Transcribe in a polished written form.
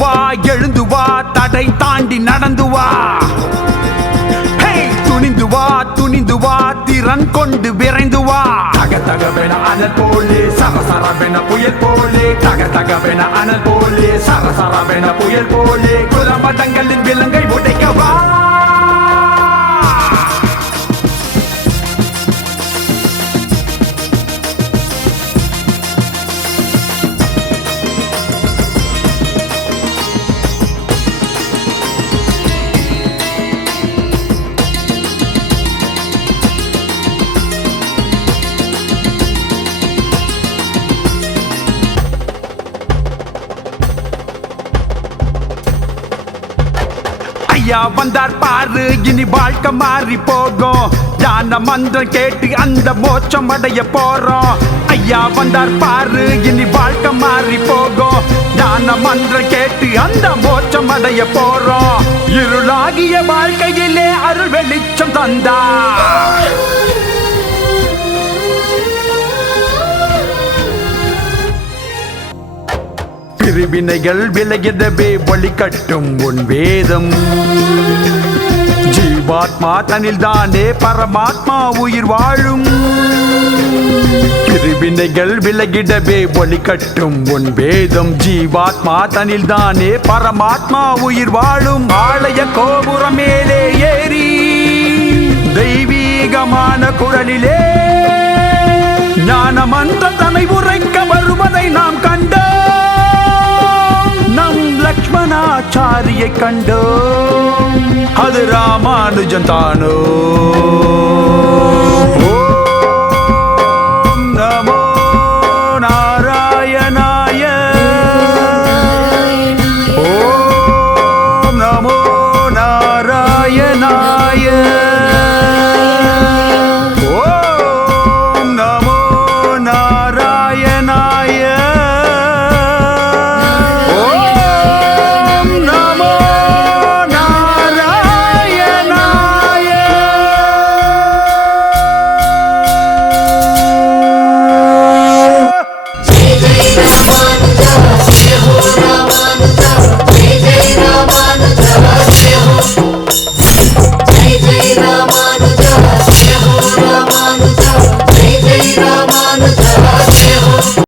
வா எழுந்து வா தடை தாண்டி நடந்து வா துணிந்து வா திறன் கொண்டு விரைந்து வா தகதகவென அனல் போலே சரசரவென புயல் போலே தகதகவென அனல் போலே சரசரவென புயல் போலே குலமதங்களின் விலங்கை உடைக்க வா ஐயா வந்தார் பாரு இனி வாழ்க்கை மாறி போகும் ஞான மந்திரம் கேட்டு அந்த மோட்சம் அடைய போறோம் ஐயா வந்தார் பாரு இனி வாழ்க்கை மாறி போகும் ஞான மந்திரம் கேட்டு அந்த மோட்சம் அடைய போறோம் இருளாகிய வாழ்க்கையிலே அருள் வெளிச்சம் தந்தார் பிரிவினைகள் விலகிடவே வழிகட்டும் உன் வேதம் ஜீவாத்மா தனில் தானே பரமாத்மா உயிர் வாழும் பிரிவினைகள் விலகிடவே வழிகட்டும் உன் வேதம் ஜீவாத்மா தனில் தானே பரமாத்மா உயிர் வாழும் ஆலய கோபுரம் மேலே ஏறி தெய்வீகமான குரலிலே ஞான மந்திரம் தன்னை உரைக்க வருவதை நாம் கண்டோம் நம் லக்ஷ்மணாச்சாரியை கண்டோம் அது ராமானுஜன் தானோ